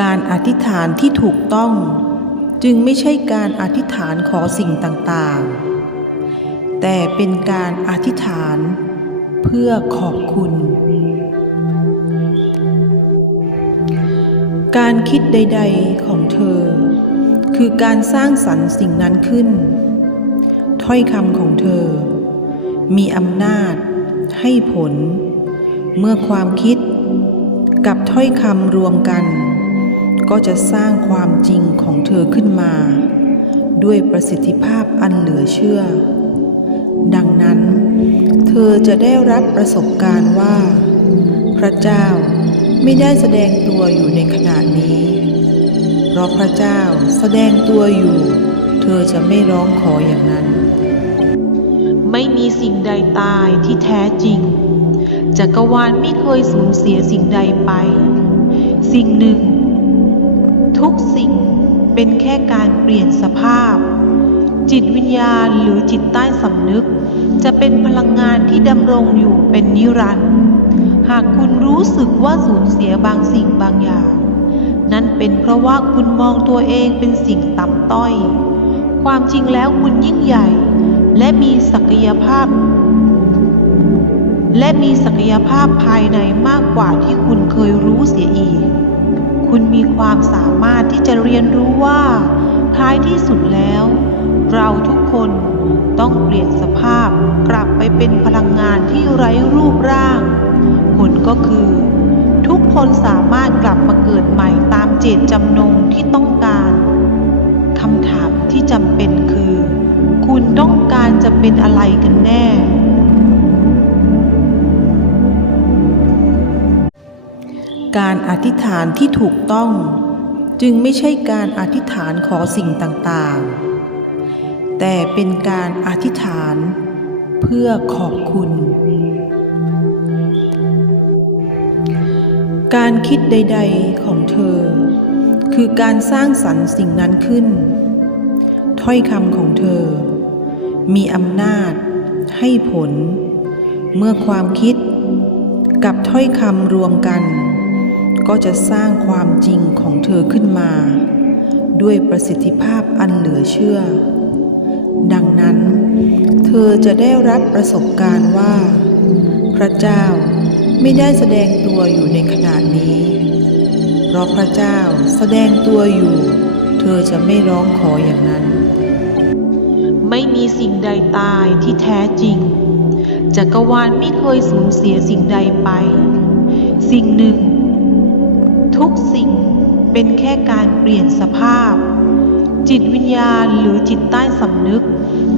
การอธิษฐานที่ถูกต้อง จึงไม่ใช่การอธิษฐานขอสิ่งต่างๆ แต่เป็นการอธิษฐานเพื่อขอบคุณ การคิดใด ๆของเธอ คือการสร้างสรรค์สิ่งนั้นขึ้น ถ้อยคำของเธอ มีอำนาจ ให้ผล เมื่อความคิดกับถ้อยคำรวมกัน ก็จะสร้างความจริงของเธอขึ้นมา ด้วยประสิทธิภาพอันเหลือเชื่อ ดังนั้น เธอจะได้รับประสบการณ์ว่า พระเจ้าไม่ได้แสดงตัวอยู่ในขณะนี้ เพราะพระเจ้าแสดงตัวอยู่ เธอจะไม่ร้องขออย่างนั้น ไม่มีสิ่งใดตายที่แท้จริงจักรวาลไม่เคยสูญเสียสิ่งใดไป สิ่งหนึ่ง ทุกสิ่งเป็นแค่การเปลี่ยนสภาพ จิตวิญญาณหรือจิตใต้สำนึก จะเป็นพลังงานที่ดำรงอยู่เป็นนิรันดร์หากคุณรู้สึกว่าสูญเสียบางสิ่งบางอย่าง นั่นเป็นเพราะว่าคุณมองตัวเองเป็นสิ่งต่ำต้อย ความจริงแล้วคุณยิ่งใหญ่ และมีศักยภาพ และมีศักยภาพภายในมากกว่าที่คุณเคยรู้เสียอีก คุณมีความสามารถที่จะเรียนรู้ว่า ท้ายที่สุดแล้ว เราทุกคนต้องเปลี่ยนสภาพกลับไปเป็นพลังงานที่ไร้รูปร่าง ผลก็คือ ทุกคนสามารถกลับมาเกิดใหม่ตามเจตจำนงที่ต้องการคำถามที่จำเป็นคือ คุณต้องการจะเป็นอะไรกันแน่ การอธิษฐานที่ถูกต้อง จึงไม่ใช่การอธิษฐานขอสิ่งต่างๆ แต่เป็นการอธิษฐานเพื่อขอบคุณ การคิดใด ๆของเธอ คือการสร้างสรรค์สิ่งนั้นขึ้น ถ้อยคำของเธอ มีอำนาจ ให้ผล เมื่อความคิดกับถ้อยคำรวมกัน ก็จะสร้างความจริงของเธอขึ้นมา ด้วยประสิทธิภาพอันเหลือเชื่อ ดังนั้น เธอจะได้รับประสบการณ์ว่า พระเจ้าไม่ได้แสดงตัวอยู่ในขณะนี้ เพราะพระเจ้าแสดงตัวอยู่ เธอจะไม่ร้องขออย่างนั้น ไม่มีสิ่งใดตายที่แท้จริงจักรวาลไม่เคยสูญเสียสิ่งใดไป สิ่งหนึ่ง ทุกสิ่งเป็นแค่การเปลี่ยนสภาพ จิตวิญญาณหรือจิตใต้สำนึก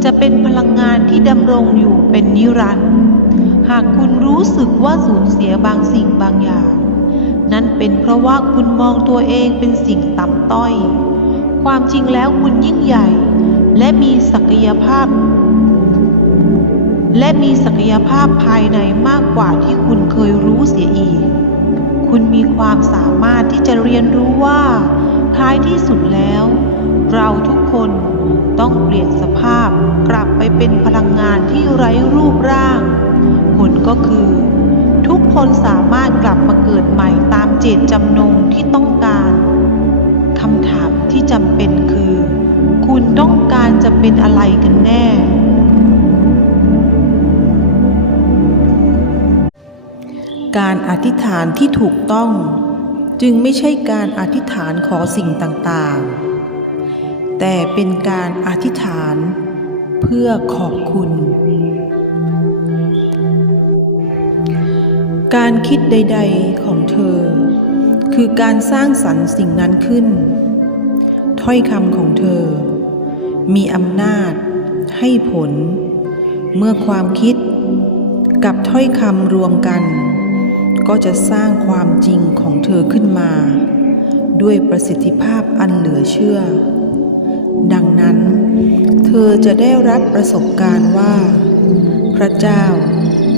จะเป็นพลังงานที่ดำรงอยู่เป็นนิรันดร์หากคุณรู้สึกว่าสูญเสียบางสิ่งบางอย่าง นั่นเป็นเพราะว่าคุณมองตัวเองเป็นสิ่งต่ำต้อย ความจริงแล้วคุณยิ่งใหญ่ และมีศักยภาพ และมีศักยภาพภายในมากกว่าที่คุณเคยรู้เสียอีก คุณมีความสามารถที่จะเรียนรู้ว่าท้ายที่สุดแล้ว เราทุกคนต้องเปลี่ยนสภาพกลับไปเป็นพลังงานที่ไร้รูปร่าง ผลก็คือ ทุกคนสามารถกลับมาเกิดใหม่ตามเจตจำนงที่ต้องการคำถามที่จำเป็นคือ คุณต้องการจะเป็นอะไรกันแน่ การอธิษฐานที่ถูกต้อง จึงไม่ใช่การอธิษฐานขอสิ่งต่างๆ แต่เป็นการอธิษฐานเพื่อขอบคุณ การคิดใด ๆของเธอ คือการสร้างสรรค์สิ่งนั้นขึ้น ถ้อยคำของเธอ มีอำนาจ ให้ผล เมื่อความคิดกับถ้อยคำรวมกัน ก็จะสร้างความจริงของเธอขึ้นมา ด้วยประสิทธิภาพอันเหลือเชื่อ ดังนั้น เธอจะได้รับประสบการณ์ว่า พระเจ้า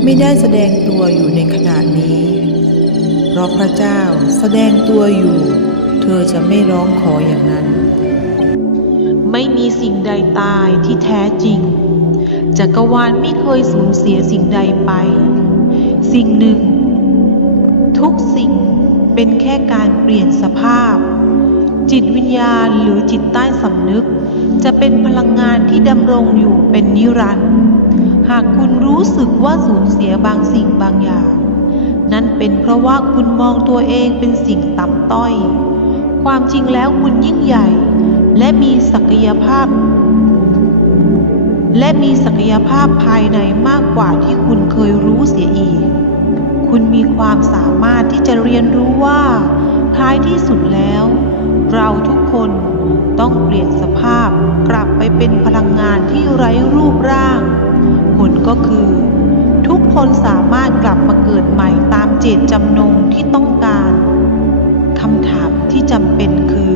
ไม่ได้แสดงตัวอยู่ในขณะนี้ เพราะพระเจ้าแสดงตัวอยู่ เธอจะไม่ร้องขออย่างนั้น ไม่มีสิ่งใดตายที่แท้จริง จักรวาลไม่เคยสูญเสียสิ่งใดไป สิ่งหนึ่ง ทุกสิ่งเป็นแค่การเปลี่ยนสภาพ จิตวิญญาณหรือจิตใต้สำนึก จะเป็นพลังงานที่ดำรงอยู่เป็นนิรันดร์หากคุณรู้สึกว่าสูญเสียบางสิ่งบางอย่าง นั่นเป็นเพราะว่าคุณมองตัวเองเป็นสิ่งต่ำต้อย ความจริงแล้วคุณยิ่งใหญ่ และมีศักยภาพ และมีศักยภาพภายในมากกว่าที่คุณเคยรู้เสียอีก คุณมีความสามารถที่จะเรียนรู้ว่า ท้ายที่สุดแล้ว เราทุกคนต้องเปลี่ยนสภาพกลับไปเป็นพลังงานที่ไร้รูปร่าง ผลก็คือ ทุกคนสามารถกลับมาเกิดใหม่ตามเจตจำนงที่ต้องการคำถามที่จำเป็นคือ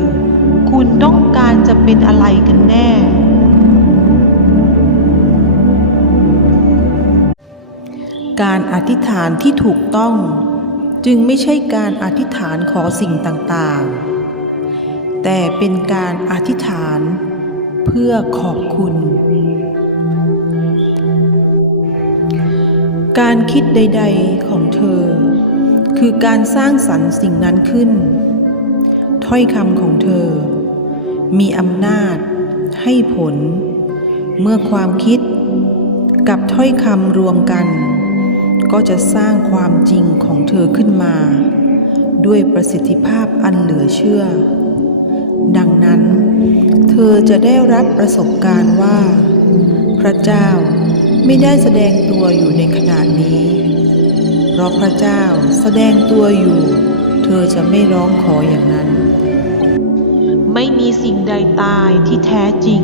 คุณต้องการจะเป็นอะไรกันแน่ การอธิษฐานที่ถูกต้อง จึงไม่ใช่การอธิษฐานขอสิ่งต่างๆ แต่เป็นการอธิษฐานเพื่อขอบคุณ การคิดใด ๆของเธอ คือการสร้างสรรค์สิ่งนั้นขึ้น ถ้อยคำของเธอ มีอำนาจ ให้ผล เมื่อความคิดกับถ้อยคำรวมกัน ก็จะสร้างความจริงของเธอขึ้นมา ด้วยประสิทธิภาพอันเหลือเชื่อ ดังนั้น เธอจะได้รับประสบการณ์ว่า พระเจ้าไม่ได้แสดงตัวอยู่ในขณะนี้ เพราะพระเจ้าแสดงตัวอยู่ เธอจะไม่ร้องขออย่างนั้น ไม่มีสิ่งใดตายที่แท้จริง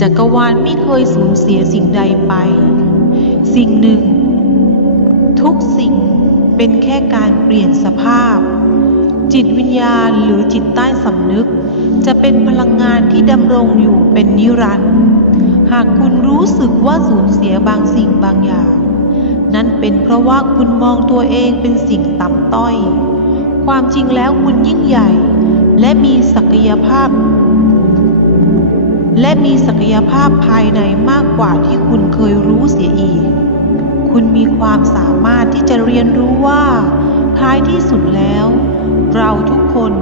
จักรวาลไม่เคยสูญเสียสิ่งใดไป สิ่งหนึ่ง ทุกสิ่งเป็นแค่การเปลี่ยนสภาพ จิตวิญญาณหรือจิตใต้สำนึก จะเป็นพลังงานที่ดำรงอยู่เป็นนิรันดร์หากคุณรู้สึกว่าสูญเสียบางสิ่งบางอย่าง นั่นเป็นเพราะว่าคุณมองตัวเองเป็นสิ่งต่ำต้อย ความจริงแล้วคุณยิ่งใหญ่ และมีศักยภาพ และมีศักยภาพภายในมากกว่าที่คุณเคยรู้เสียอีก คุณมีความสามารถ ที่จะเรียนรู้ว่า ท้ายที่สุดแล้ว เราทุกคน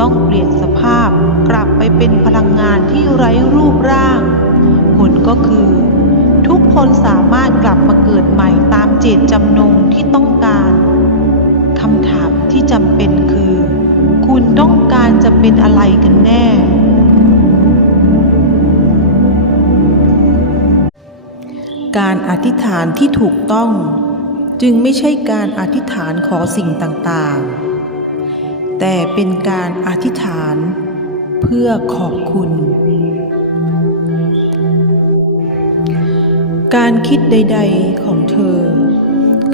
ต้องเปลี่ยนสภาพกลับไปเป็นพลังงานที่ไร้รูปร่าง ผลก็คือ ทุกคนสามารถกลับมาเกิดใหม่ตามเจตจำนงที่ต้องการคำถามที่จำเป็นคือ คุณต้องการจะเป็นอะไรกันแน่การอธิษฐานที่ถูกต้อง จึงไม่ใช่การอธิษฐานขอสิ่งต่างๆ แต่เป็นการอธิษฐานเพื่อขอบคุณ การคิดใด ๆของเธอ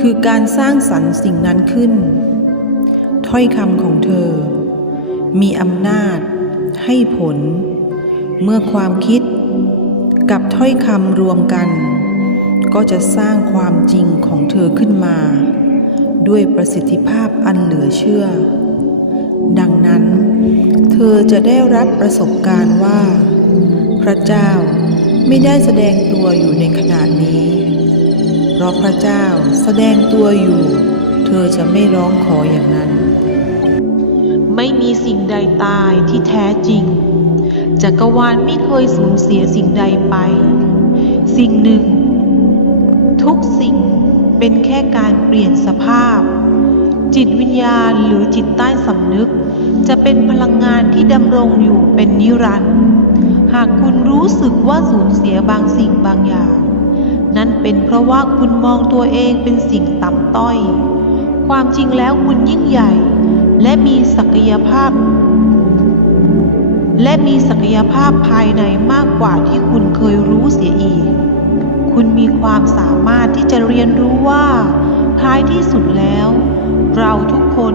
คือการสร้างสรรค์สิ่งนั้นขึ้น ถ้อยคำของเธอ มีอำนาจ ให้ผล เมื่อความคิดกับถ้อยคำรวมกัน ก็จะสร้างความจริงของเธอขึ้นมา ด้วยประสิทธิภาพอันเหลือเชื่อ ดังนั้น เธอจะได้รับประสบการณ์ว่า พระเจ้าไม่ได้แสดงตัวอยู่ในขณะนี้ เพราะพระเจ้าแสดงตัวอยู่ เธอจะไม่ร้องขออย่างนั้น ไม่มีสิ่งใดตายที่แท้จริงจักรวาลไม่เคยสูญเสียสิ่งใดไป สิ่งหนึ่ง ทุกสิ่งเป็นแค่การเปลี่ยนสภาพ จิตวิญญาณหรือจิตใต้สำนึก จะเป็นพลังงานที่ดำรงอยู่เป็นนิรันดร์หากคุณรู้สึกว่าสูญเสียบางสิ่งบางอย่าง นั่นเป็นเพราะว่าคุณมองตัวเองเป็นสิ่งต่ำต้อย ความจริงแล้วคุณยิ่งใหญ่ และมีศักยภาพ และมีศักยภาพภายในมากกว่าที่คุณเคยรู้เสียอีก คุณมีความสามารถที่จะเรียนรู้ว่า ท้ายที่สุดแล้ว เราทุกคน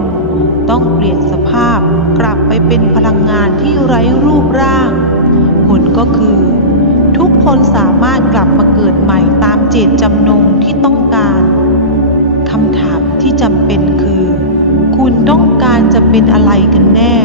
ต้องเปลี่ยนสภาพกลับไปเป็นพลังงานที่ไร้รูปร่าง ผลก็คือ ทุกคนสามารถกลับมาเกิดใหม่ตามเจตจำนงที่ต้องการคำถามที่จำเป็นคือ คุณต้องการจะเป็นอะไรกันแน่